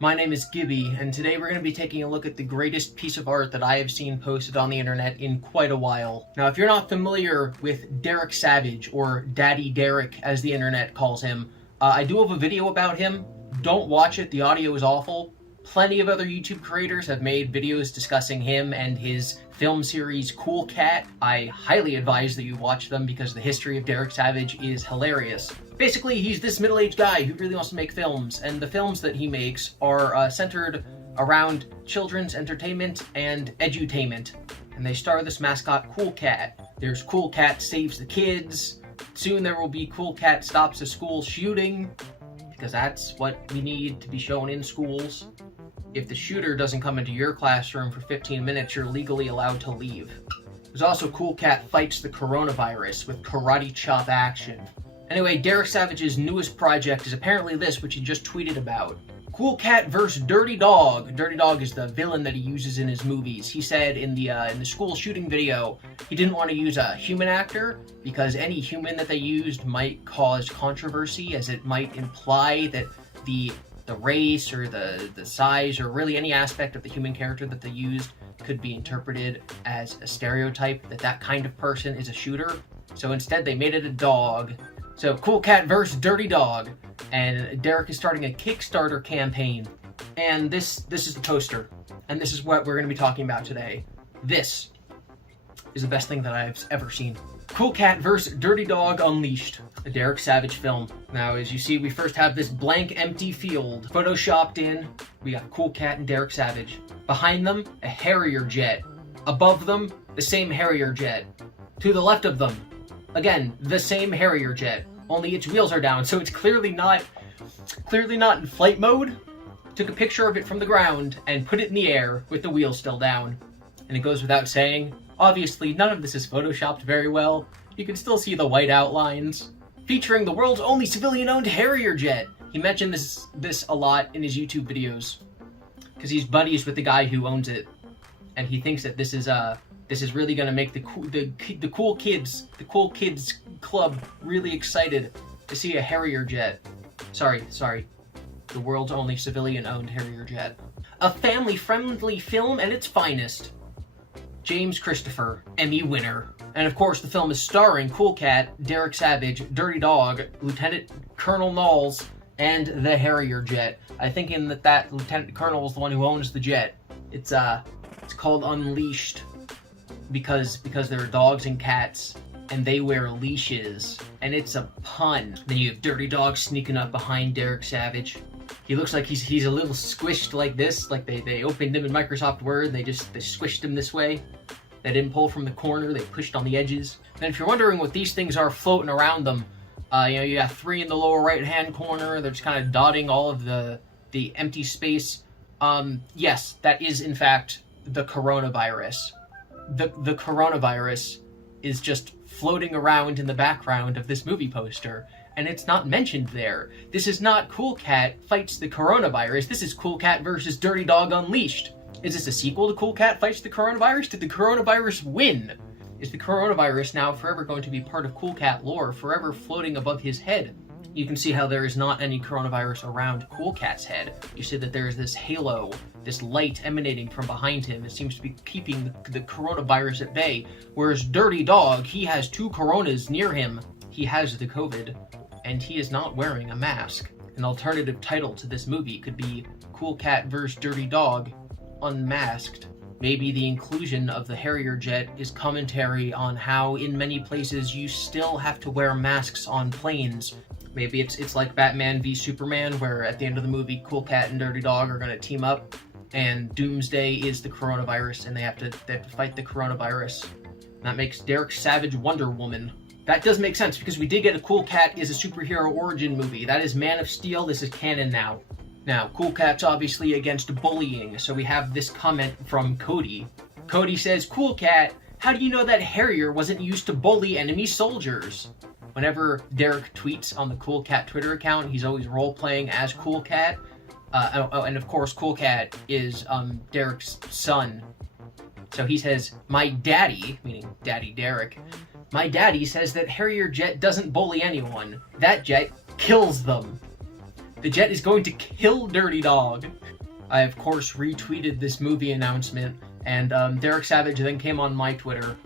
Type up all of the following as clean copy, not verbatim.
My name is Gibby, and today we're going to be taking a look at the greatest piece of art that I have seen posted on the internet in quite a while. Now, if you're not familiar with Derek Savage, or Daddy Derek as the internet calls him, I do have a video about him. Don't watch it, the audio is awful. Plenty of other YouTube creators have made videos discussing him and his film series Cool Cat. I highly advise that you watch them because the history of Derek Savage is hilarious. Basically, he's this middle-aged guy who really wants to make films, and the films that he makes are centered around children's entertainment and edutainment. And they star this mascot, Cool Cat. There's Cool Cat Saves the Kids. Soon there will be Cool Cat Stops a School Shooting, because that's what we need to be shown in schools. If the shooter doesn't come into your classroom for 15 minutes, you're legally allowed to leave. There's also Cool Cat Fights the Coronavirus with karate chop action. Anyway, Derek Savage's newest project is apparently this, which he just tweeted about. Cool Cat vs. Dirty Dog. Dirty Dog is the villain that he uses in his movies. He said in the school shooting video, he didn't want to use a human actor because any human that they used might cause controversy, as it might imply that the race or the size or really any aspect of the human character that they used could be interpreted as a stereotype that that kind of person is a shooter. So instead they made it a dog. So Cool Cat vs. Dirty Dog, and Derek is starting a Kickstarter campaign. And this is the poster, and this is what we're going to be talking about today. This is the best thing that I've ever seen. Cool Cat vs. Dirty Dog Unleashed, a Derek Savage film. Now, as you see, we first have this blank, empty field. Photoshopped in, we got Cool Cat and Derek Savage. Behind them, a Harrier jet. Above them, the same Harrier jet. To the left of them, again, the same Harrier jet, only its wheels are down, so it's clearly not in flight mode. Took a picture of it from the ground and put it in the air with the wheels still down. And it goes without saying, obviously none of this is photoshopped very well. You can still see the white outlines. Featuring the world's only civilian-owned Harrier jet. He mentioned this a lot in his YouTube videos, because he's buddies with the guy who owns it, and he thinks that this is really going to make the cool kids club really excited to see a Harrier jet. Sorry, the world's only civilian-owned Harrier jet. A family-friendly film at its finest. James Christopher, Emmy winner. And of course, the film is starring Cool Cat, Derek Savage, Dirty Dog, Lieutenant Colonel Knowles, and the Harrier jet. I think in that Lieutenant Colonel is the one who owns the jet. It's called Unleashed because there are dogs and cats, and they wear leashes, and it's a pun. Then you have Dirty Dog sneaking up behind Derek Savage. He looks like he's a little squished like this, like they opened him in Microsoft Word, they squished him this way. They didn't pull from the corner, they pushed on the edges. And if you're wondering what these things are floating around them, you got 3 in the lower right-hand corner, they're just kind of dotting all of the empty space. Yes, that is in fact the coronavirus. The coronavirus is just floating around in the background of this movie poster, and it's not mentioned there. This is not Cool Cat Fights the Coronavirus, this is Cool Cat vs. Dirty Dog Unleashed. Is this a sequel to Cool Cat Fights the Coronavirus? Did the coronavirus win? Is the coronavirus now forever going to be part of Cool Cat lore, forever floating above his head? You can see how there is not any coronavirus around Cool Cat's head. You see that there is this halo, this light emanating from behind him. It seems to be keeping the coronavirus at bay. Whereas Dirty Dog, he has 2 coronas near him. He has the COVID, and he is not wearing a mask. An alternative title to this movie could be Cool Cat vs. Dirty Dog Unmasked. Maybe the inclusion of the Harrier jet is commentary on how in many places you still have to wear masks on planes. Maybe it's like Batman v Superman, where at the end of the movie, Cool Cat and Dirty Dog are going to team up, and Doomsday is the coronavirus, and they have to fight the coronavirus. That makes Derek Savage Wonder Woman. That does make sense, because we did get a Cool Cat is a superhero origin movie. That is Man of Steel. This is canon now. Now, Cool Cat's obviously against bullying, so we have this comment from Cody. Cody says, Cool Cat, how do you know that Harrier wasn't used to bully enemy soldiers? Whenever Derek tweets on the Cool Cat Twitter account, he's always role-playing as Cool Cat. And of course, Cool Cat is Derek's son. So he says, my daddy, meaning Daddy Derek, my daddy says that Harrier jet doesn't bully anyone. That jet kills them. The jet is going to kill Dirty Dog. I, of course, retweeted this movie announcement, and Derek Savage then came on my Twitter.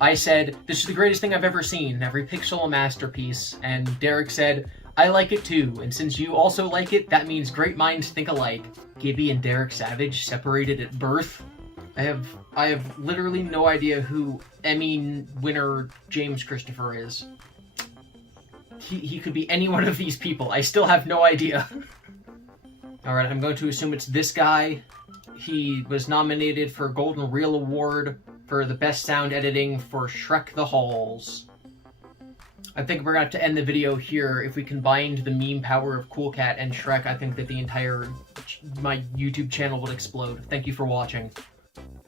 I said, "This is the greatest thing I've ever seen, every pixel a masterpiece," and Derek said, "I like it too, and since you also like it, that means great minds think alike." Gibby and Derek Savage separated at birth? I have literally no idea who Emmy winner James Christopher is. He could be any one of these people. I still have no idea. Alright, I'm going to assume it's this guy. He was nominated for a Golden Reel Award for the best sound editing for Shrek the Halls. I think we're going to have to end the video here. If we combined the meme power of Cool Cat and Shrek, I think that my YouTube channel would explode. Thank you for watching.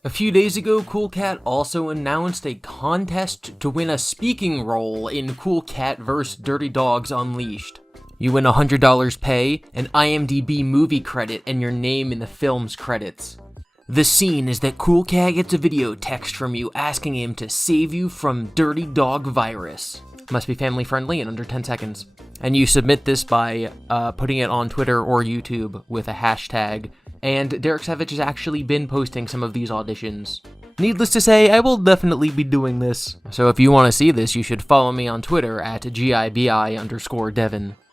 A few days ago, Cool Cat also announced a contest to win a speaking role in Cool Cat vs. Dirty Dogs Unleashed. You win $100 pay, an IMDb movie credit, and your name in the film's credits. The scene is that Cool Cat gets a video text from you asking him to save you from Dirty Dog virus. Must be family friendly in under 10 seconds. And you submit this by putting it on Twitter or YouTube with a hashtag. And Derek Savage has actually been posting some of these auditions. Needless to say, I will definitely be doing this. So if you want to see this, you should follow me on Twitter at GIBI_Devin.